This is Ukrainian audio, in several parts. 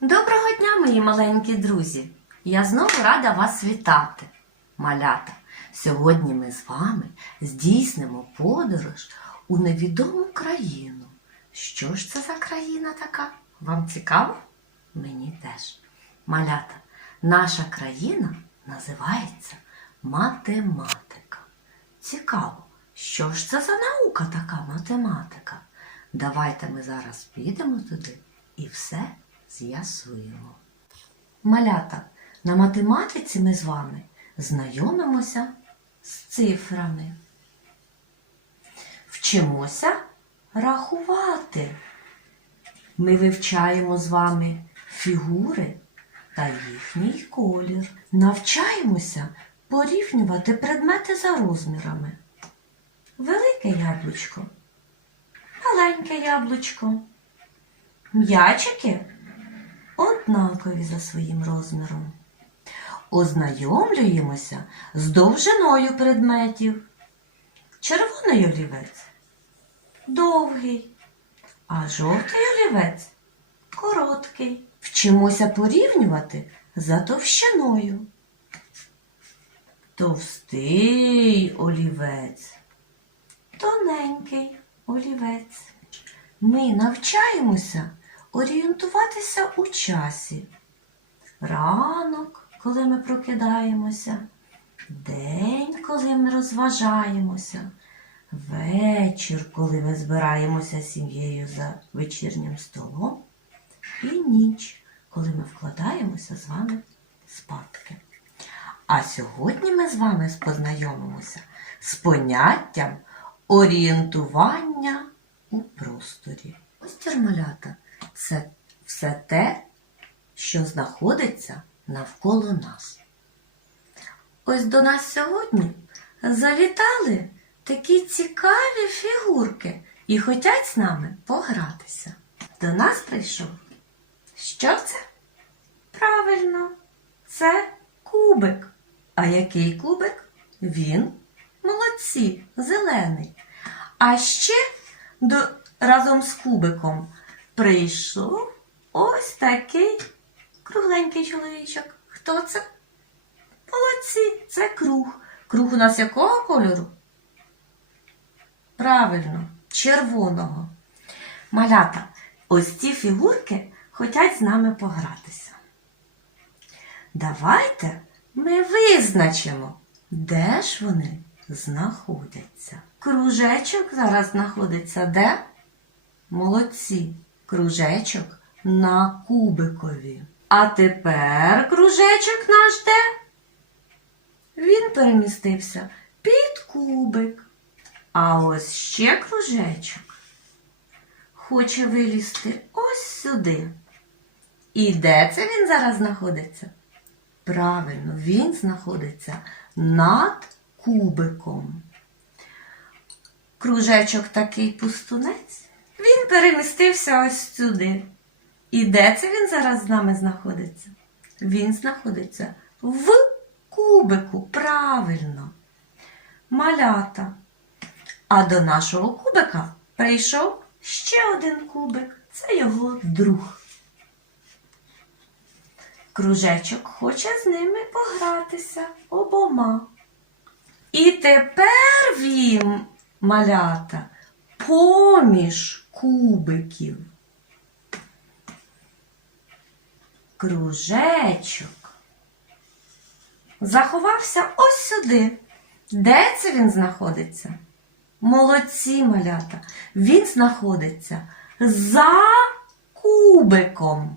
Доброго дня, мої маленькі друзі! Я знову рада вас вітати, малята. Сьогодні ми з вами здійснимо подорож у невідому країну. Що ж це за країна така? Вам цікаво? Мені теж. Малята, наша країна називається математика. Цікаво, що ж це за наука така математика? Давайте ми зараз підемо туди і все з'ясуємо. Малята, на математиці ми з вами знайомимося з цифрами. Вчимося рахувати. Ми вивчаємо з вами фігури та їхній колір. Навчаємося порівнювати предмети за розмірами. Велике яблучко, маленьке яблучко, м'ячики однакові за своїм розміром. Ознайомлюємося з довжиною предметів. Червоний олівець довгий, а жовтий олівець короткий. Вчимося порівнювати за товщиною. Товстий олівець, тоненький олівець. Ми навчаємося орієнтуватися у часі. Ранок, коли ми прокидаємося, день, коли ми розважаємося, вечір, коли ми збираємося з сім'єю за вечірнім столом, і ніч, коли ми вкладаємося з вами спадки. А сьогодні ми з вами познайомимося з поняттям орієнтування у просторі. Простір малята це все те, що знаходиться навколо нас. Ось до нас сьогодні завітали такі цікаві фігурки і хочуть з нами погратися. До нас прийшов. Що це? Правильно, це кубик. А який кубик? Він молодці, зелений. А ще до, разом з кубиком прийшов ось такий кругленький чоловічок. Хто це? Молодці, це круг. Круг у нас якого кольору? Правильно, червоного. Малята, ось ці фігурки хочуть з нами погратися. Давайте ми визначимо, де ж вони знаходяться. Кружечок зараз знаходиться де? Молодці. Кружечок на кубикові. А тепер кружечок наш де? Він перемістився під кубик. А ось ще кружечок хоче вилізти ось сюди. І де це він зараз знаходиться? Правильно, він знаходиться над кубиком. Кружечок такий пустунець. Перемістився ось сюди. І де це він зараз з нами знаходиться? Він знаходиться в кубику, правильно. Малята. А до нашого кубика прийшов ще один кубик. Це його друг. Кружечок хоче з ними погратися обома. І тепер він, малята, поміж кубиків. Кружечок заховався ось сюди. Де це він знаходиться? Молодці малята. Він знаходиться за кубиком.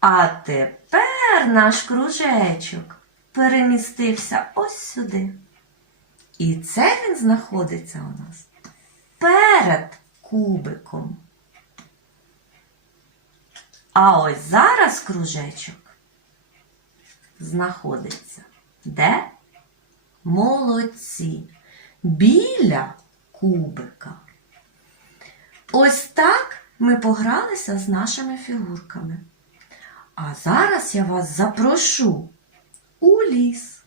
А тепер наш кружечок перемістився ось сюди. І це він знаходиться у нас перед кубиком. А ось зараз кружечок знаходиться де? Молодці. Біля кубика. Ось так ми погралися з нашими фігурками. А зараз я вас запрошу у ліс.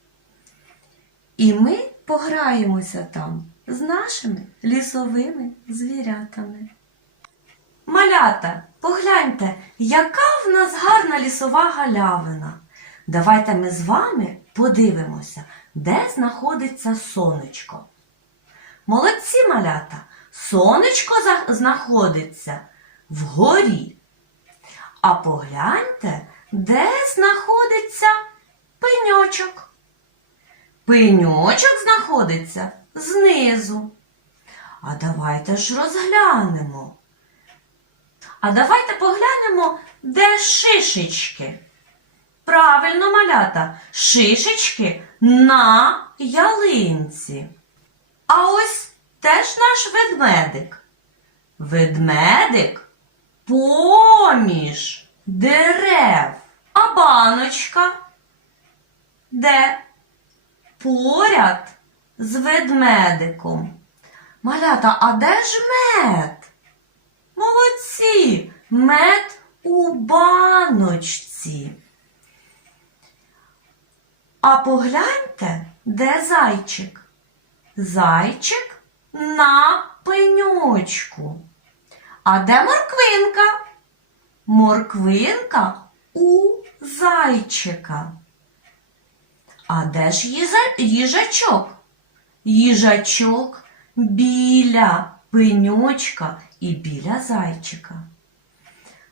І ми пограємося там з нашими лісовими звірятами. Малята, погляньте, яка в нас гарна лісова галявина. Давайте ми з вами подивимося, де знаходиться сонечко. Молодці малята, сонечко знаходиться вгорі. А погляньте, де знаходиться пеньочок. Пеньочок знаходиться знизу. А давайте ж розглянемо. А давайте поглянемо, де шишечки. Правильно, малята, шишечки на ялинці. А ось теж наш ведмедик. Ведмедик поміж дерев. А баночка де? Поряд з ведмедиком. Малята, а де ж мед? Молодці! Мед у баночці. А погляньте, де зайчик? Зайчик на пеньочку. А де морквинка? Морквинка у зайчика. А де ж їжа- їжачок? Їжачок біля пеньочка і біля зайчика.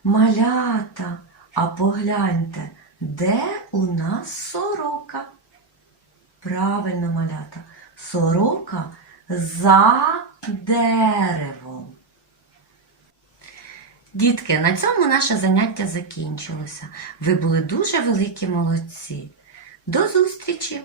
Малята, а погляньте, де у нас сорока? Правильно, малята, сорока за деревом. Дітки, на цьому наше заняття закінчилося. Ви були дуже великі молодці. До зустрічі!